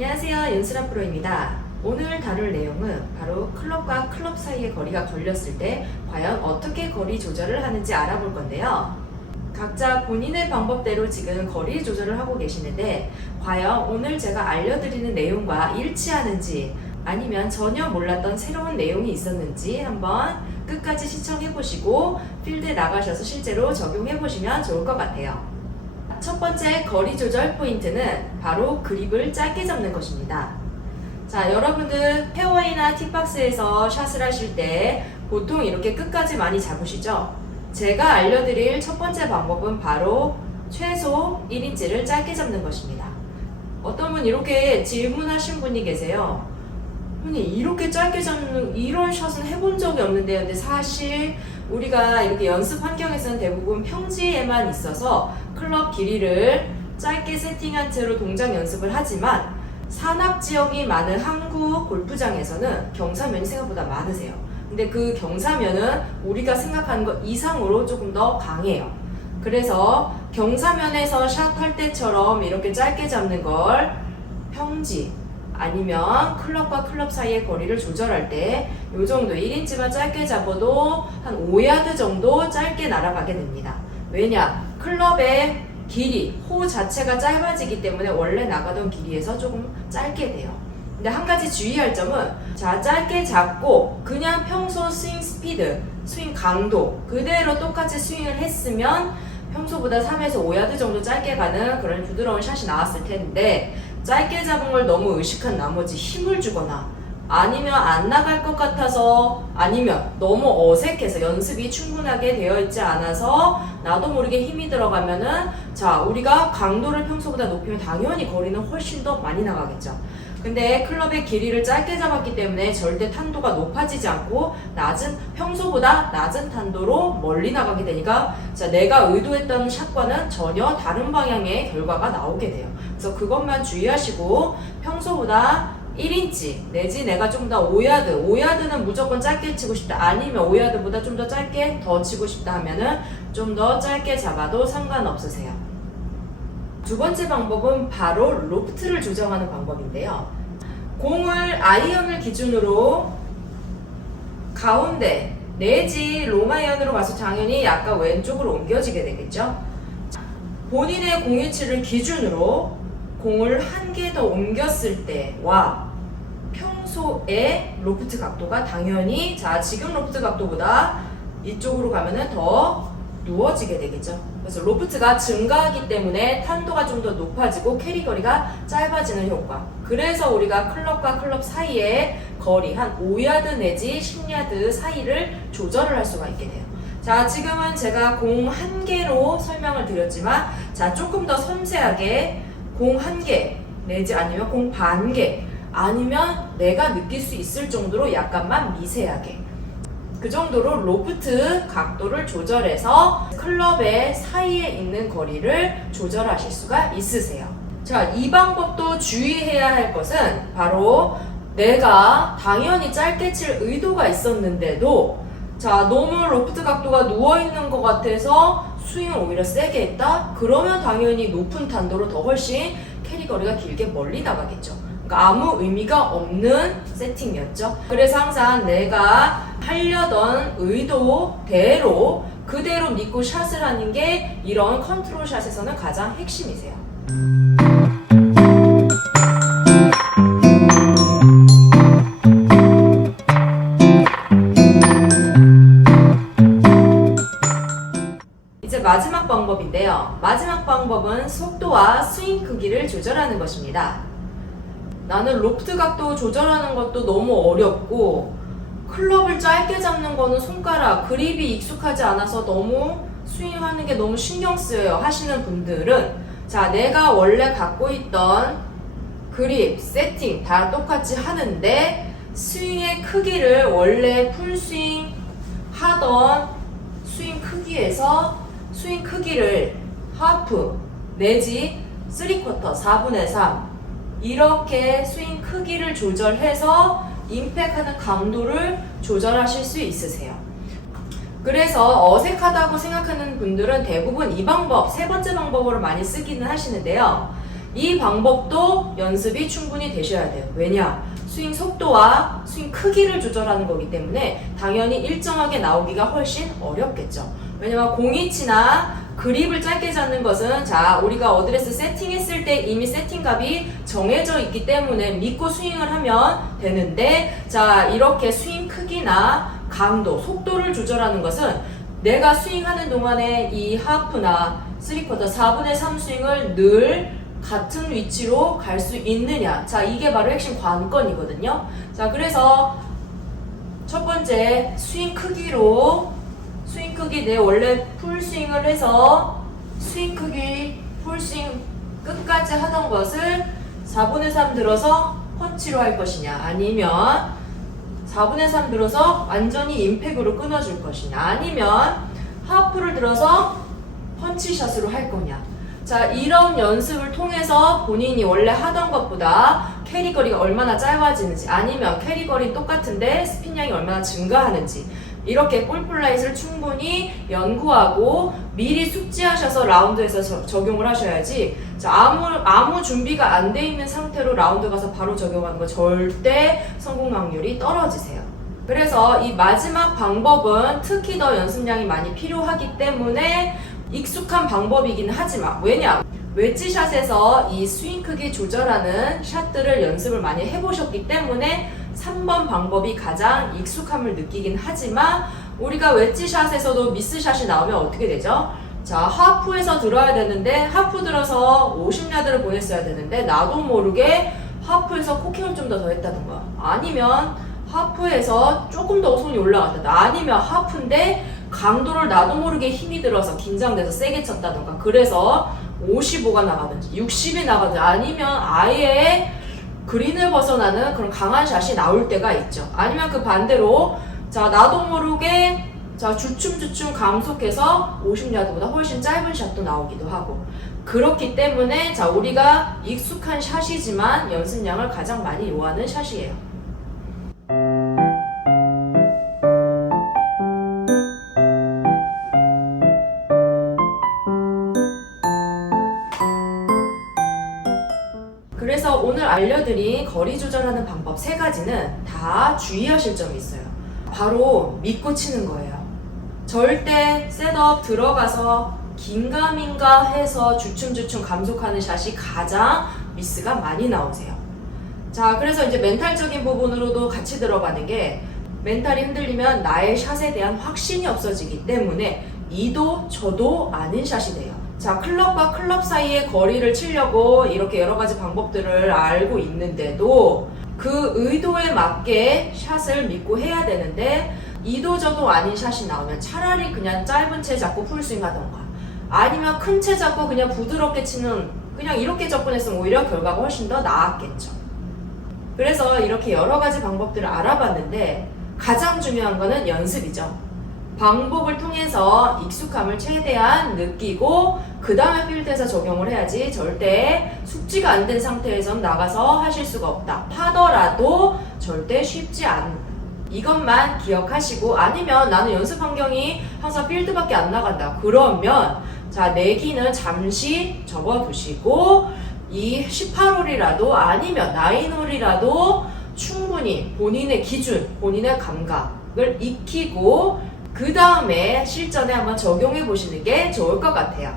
안녕하세요, 윤수란 프로입니다. 오늘 다룰 내용은 바로 클럽과 클럽 사이의 거리가 걸렸을 때 과연 어떻게 거리 조절을 하는지 알아볼 건데요. 각자 본인의 방법대로 지금 거리 조절을 하고 계시는데 과연 오늘 제가 알려드리는 내용과 일치하는지 아니면 전혀 몰랐던 새로운 내용이 있었는지 한번 끝까지 시청해보시고 필드에 나가셔서 실제로 적용해보시면 좋을 것 같아요. 첫 번째 거리 조절 포인트는 바로 그립을 짧게 잡는 것입니다. 자, 여러분들 페어웨이나 티박스에서 샷을 하실 때 보통 이렇게 끝까지 많이 잡으시죠? 제가 알려드릴 첫 번째 방법은 바로 최소 1인치를 짧게 잡는 것입니다. 어떤 분 이렇게 질문하신 분이 계세요. 형님, 이렇게 짧게 잡는 이런 샷은 해본 적이 없는데요. 근데 사실 우리가 이렇게 연습 환경에서는 대부분 평지에만 있어서 클럽 길이를 짧게 세팅한 채로 동작 연습을 하지만 산악 지역이 많은 한국 골프장에서는 경사면이 생각보다 많으세요. 근데 그 경사면은 우리가 생각하는 것 이상으로 조금 더 강해요. 그래서 경사면에서 샷할 때처럼 이렇게 짧게 잡는 걸 평지 아니면 클럽과 클럽 사이의 거리를 조절할 때 이 정도 1인치만 짧게 잡아도 한 5야드 정도 짧게 날아가게 됩니다. 왜냐? 클럽의 길이, 호 자체가 짧아지기 때문에 원래 나가던 길이에서 조금 짧게 돼요. 근데 한 가지 주의할 점은 자, 짧게 잡고 그냥 평소 스윙 스피드, 스윙 강도 그대로 똑같이 스윙을 했으면 평소보다 3에서 5야드 정도 짧게 가는 그런 부드러운 샷이 나왔을 텐데 짧게 잡은 걸 너무 의식한 나머지 힘을 주거나 아니면 안 나갈 것 같아서 아니면 너무 어색해서 연습이 충분하게 되어 있지 않아서 나도 모르게 힘이 들어가면은 자, 우리가 강도를 평소보다 높이면 당연히 거리는 훨씬 더 많이 나가겠죠. 근데 클럽의 길이를 짧게 잡았기 때문에 절대 탄도가 높아지지 않고 평소보다 낮은 탄도로 멀리 나가게 되니까 자, 내가 의도했던 샷과는 전혀 다른 방향의 결과가 나오게 돼요. 그래서 그것만 주의하시고 평소보다 1인치 내지 내가 좀 더 5야드는 무조건 짧게 치고 싶다 아니면 5야드보다 좀 더 짧게 더 치고 싶다 하면은 좀 더 짧게 잡아도 상관없으세요. 두 번째 방법은 바로 로프트를 조정하는 방법인데요. 공을 아이언을 기준으로 가운데 내지 롱아이언으로 가서 당연히 약간 왼쪽으로 옮겨지게 되겠죠. 본인의 공위치를 기준으로 공을 한 개 더 옮겼을 때와 평소의 로프트 각도가 당연히 자, 지금 로프트 각도보다 이쪽으로 가면은 더 누워지게 되겠죠. 그래서 로프트가 증가하기 때문에 탄도가 좀 더 높아지고 캐리 거리가 짧아지는 효과. 그래서 우리가 클럽과 클럽 사이의 거리 한 5야드 내지 10야드 사이를 조절을 할 수가 있게 돼요. 자, 지금은 제가 공 한 개로 설명을 드렸지만 자, 조금 더 섬세하게 공 한 개 내지 아니면 공 반 개 아니면 내가 느낄 수 있을 정도로 약간만 미세하게 그 정도로 로프트 각도를 조절해서 클럽의 사이에 있는 거리를 조절하실 수가 있으세요. 자, 이 방법도 주의해야 할 것은 바로 내가 당연히 짧게 칠 의도가 있었는데도 자, 너무 로프트 각도가 누워있는 것 같아서 스윙을 오히려 세게 했다? 그러면 당연히 높은 탄도로 더 훨씬 캐리 거리가 길게 멀리 나가겠죠. 그러니까 아무 의미가 없는 세팅이었죠. 그래서 항상 내가 하려던 의도대로 그대로 믿고 샷을 하는 게 이런 컨트롤 샷에서는 가장 핵심이세요. 이제 마지막 방법인데요. 마지막 방법은 속도와 스윙 크기를 조절하는 것입니다. 나는 로프트 각도 조절하는 것도 너무 어렵고 클럽을 짧게 잡는 거는 손가락, 그립이 익숙하지 않아서 너무 스윙하는 게 너무 신경 쓰여요 하시는 분들은 자, 내가 원래 갖고 있던 그립, 세팅 다 똑같이 하는데 스윙의 크기를 원래 풀스윙 하던 스윙 크기에서 스윙 크기를 하프 내지 3쿼터, 4분의 3 이렇게 스윙 크기를 조절해서 임팩하는 강도를 조절하실 수 있으세요. 그래서 어색하다고 생각하는 분들은 대부분 이 방법, 세 번째 방법으로 많이 쓰기는 하시는데요. 이 방법도 연습이 충분히 되셔야 돼요. 왜냐? 스윙 속도와 스윙 크기를 조절하는 거기 때문에 당연히 일정하게 나오기가 훨씬 어렵겠죠. 왜냐면 공이치나 그립을 짧게 잡는 것은 자 우리가 어드레스 세팅했을 때 이미 세팅값이 정해져 있기 때문에 믿고 스윙을 하면 되는데 자 이렇게 스윙 크기나 강도, 속도를 조절하는 것은 내가 스윙하는 동안에 이 하프나 3쿼터, 4분의 3 스윙을 늘 같은 위치로 갈 수 있느냐. 자, 이게 바로 핵심 관건이거든요. 자, 그래서 첫 번째 스윙 크기로 스윙 크기 내 원래 풀 스윙을 해서 스윙 크기 풀 스윙 끝까지 하던 것을 4분의 3 들어서 펀치로 할 것이냐 아니면 4분의 3 들어서 완전히 임팩으로 끊어줄 것이냐 아니면 하프를 들어서 펀치샷으로 할 거냐. 자, 이런 연습을 통해서 본인이 원래 하던 것보다 캐리 거리가 얼마나 짧아지는지 아니면 캐리 거리는 똑같은데 스핀량이 얼마나 증가하는지 이렇게 볼플라잇을 충분히 연구하고 미리 숙지하셔서 라운드에서 적용을 하셔야지 자, 아무 준비가 안 돼 있는 상태로 라운드 가서 바로 적용하는 거 절대 성공 확률이 떨어지세요. 그래서 이 마지막 방법은 특히 더 연습량이 많이 필요하기 때문에 익숙한 방법이긴 하지만 왜냐? 웨지샷에서 이 스윙 크기 조절하는 샷들을 연습을 많이 해보셨기 때문에 3번 방법이 가장 익숙함을 느끼긴 하지만 우리가 웨지샷에서도 미스샷이 나오면 어떻게 되죠? 자, 하프에서 들어야 되는데 하프 들어서 50야드를 보냈어야 되는데 나도 모르게 하프에서 코킹을 좀 더 했다던가 아니면 하프에서 조금 더 손이 올라갔다 아니면 하프인데 강도를 나도 모르게 힘이 들어서 긴장돼서 세게 쳤다던가 그래서 55가 나가든지 60이 나가든지 아니면 아예 그린을 벗어나는 그런 강한 샷이 나올 때가 있죠. 아니면 그 반대로 자 나도 모르게 자 주춤주춤 감속해서 50야드보다 훨씬 짧은 샷도 나오기도 하고 그렇기 때문에 자 우리가 익숙한 샷이지만 연습량을 가장 많이 요하는 샷이에요. 그래서 오늘 알려드린 거리 조절하는 방법 3가지는 다 주의하실 점이 있어요. 바로 믿고 치는 거예요. 절대 셋업 들어가서 긴가민가 해서 주춤주춤 감속하는 샷이 가장 미스가 많이 나오세요. 자, 그래서 이제 멘탈적인 부분으로도 같이 들어가는 게 멘탈이 흔들리면 나의 샷에 대한 확신이 없어지기 때문에 이도 저도 아닌 샷이 돼요. 자, 클럽과 클럽 사이의 거리를 치려고 이렇게 여러 가지 방법들을 알고 있는데도 그 의도에 맞게 샷을 믿고 해야 되는데 이도 저도 아닌 샷이 나오면 차라리 그냥 짧은 채 잡고 풀스윙 하던가 아니면 큰 채 잡고 그냥 부드럽게 치는 그냥 이렇게 접근했으면 오히려 결과가 훨씬 더 나았겠죠. 그래서 이렇게 여러 가지 방법들을 알아봤는데 가장 중요한 거는 연습이죠. 방법을 통해서 익숙함을 최대한 느끼고 그 다음에 필드에서 적용을 해야지 절대 숙지가 안 된 상태에선 나가서 하실 수가 없다. 하더라도 절대 쉽지 않다. 이것만 기억하시고 아니면 나는 연습 환경이 항상 필드밖에 안 나간다. 그러면 자 내기는 잠시 접어두시고 이 18홀이라도 아니면 9홀이라도 충분히 본인의 기준, 본인의 감각을 익히고 그 다음에 실전에 한번 적용해 보시는 게 좋을 것 같아요.